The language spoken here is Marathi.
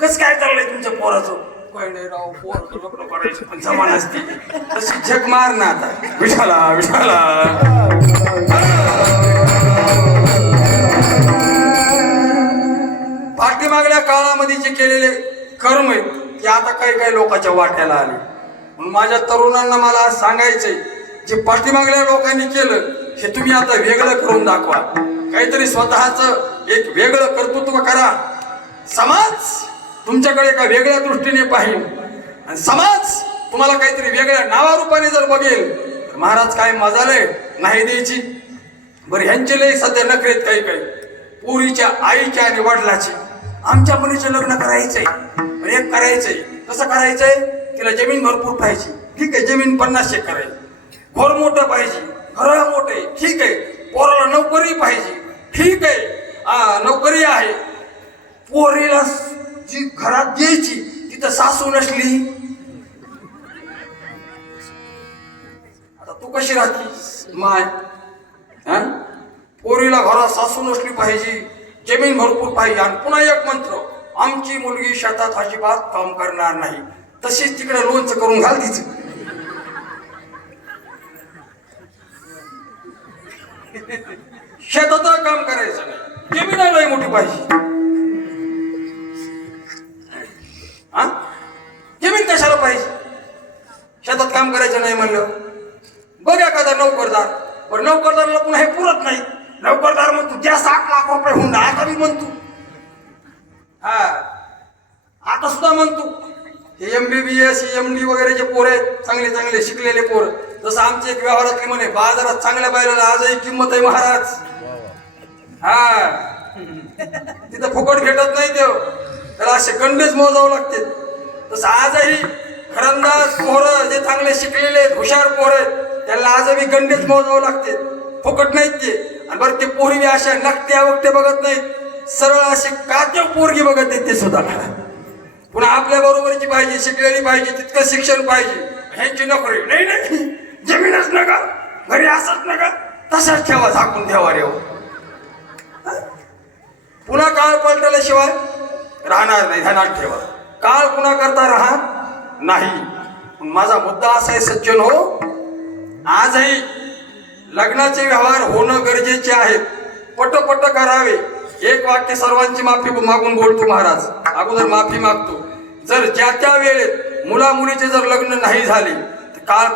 कस काय चाललंय तुमच्या पोराचं? काय नाही राव, पोर लग्न करायचं पण जमान असते तशी झक मार ना आता. विठाला विठाला. पाठीमागल्या काळामध्ये जे केलेले कर्म आहेत ते आता काही काही लोकांच्या वाट्याला आले. म्हणून माझ्या तरुणांना मला आज सांगायचंय, जे पाठीमागल्या लोकांनी केलं हे तुम्ही आता वेगळं करून दाखवा. काहीतरी स्वतःच एक वेगळं कर्तृत्व करा. समाज तुमच्याकडे एका वेगळ्या दृष्टीने पाहिल आणि समाज तुम्हाला काहीतरी वेगळ्या नावारूपाने जर बघेल तर महाराज काय मजाले नाही द्यायची. बरं, ह्यांचे लय सध्या नखरेत काही काही पोरीच्या आईच्या आणि वडिलाची. आमच्या मुलीचं लग्न करायचंय, एक करायचंय. कसं करायचंय? तिला जमीन भरपूर पाहिजे, ठीक आहे, जमीन 50 एकर आहे. घर मोठं पाहिजे, घर मोठे, ठीक आहे. पोराला नोकरी पाहिजे, ठीक आहे, नोकरी आहे. पोरीला जी घरात द्यायची तिथं सासू नसली, आता तू कशी राहती माय? पोरीला घरात सासू नसली पाहिजे, जमीन भरपूर पाहिजे. आणि पुन्हा एक मंत्र, आमची मुलगी शेतात अजिबात काम करणार नाही. तशीच तिकडे लोणचं करून घाल तिचं. शेतात काम करायचं नाही, जमीन मोठी पाहिजे. जमीन कशाला पाहिजे? शेतात काम करायचं नाही म्हणलं. बघ एखादा नोकरदार, पण नोकरदाराला पुन्हा हे पुरत नाही. नोकरदार म्हणतो द्या 60 लाख रुपये होऊन. आता मी म्हणतो, आता सुद्धा म्हणतो हे MBBS MD वगैरे जे पोर आहेत, चांगले चांगले शिकलेले पोर. जसं आमचे एक व्यवहारातले म्हणे, बाजारात चांगल्या बैलाला आजही किंमत आहे महाराज. तिथं फुकट भेटत नाही, त्याला असे गंडेच मोजावं लागते. तसं आजही घरंदाज पोरं जे चांगले शिकलेले आहेत, हुशार पोर आहेत, त्याला आजही गंडेच मोजावं लागते, फुकट नाहीत ते. आणि बरं, ते पोरी अशा नकट्या वक्ते बघत नाहीत, सरळ असे कात्या पोरगी बघत आहेत ते सुद्धा. पुन्हा आपल्या बरोबरची पाहिजे, शिकलेली पाहिजे, तितकं शिक्षण पाहिजे. ह्यांची नोकरी नाही, नाही जमीनच नका, घरी असत नका, तसंच ठेवा, झाकून ठेवा रे. पुन्हा काळ पलटल्याशिवाय राहणार नाही, ध्यानात ठेवा. काळ पुन्हा करता राहत नाही. माझा मुद्दा असा आहे सज्जन हो, आजही लग्नाचे व्यवहार होणं गरजेचे आहेत. पटपट करावे. एक वाक्य सर्वांची माफी मागून बोलतो महाराज, अगोदर माफी मागतो. जर ज्या त्या वेळेत मुला मुलीचे जर लग्न नाही झाले तर काळ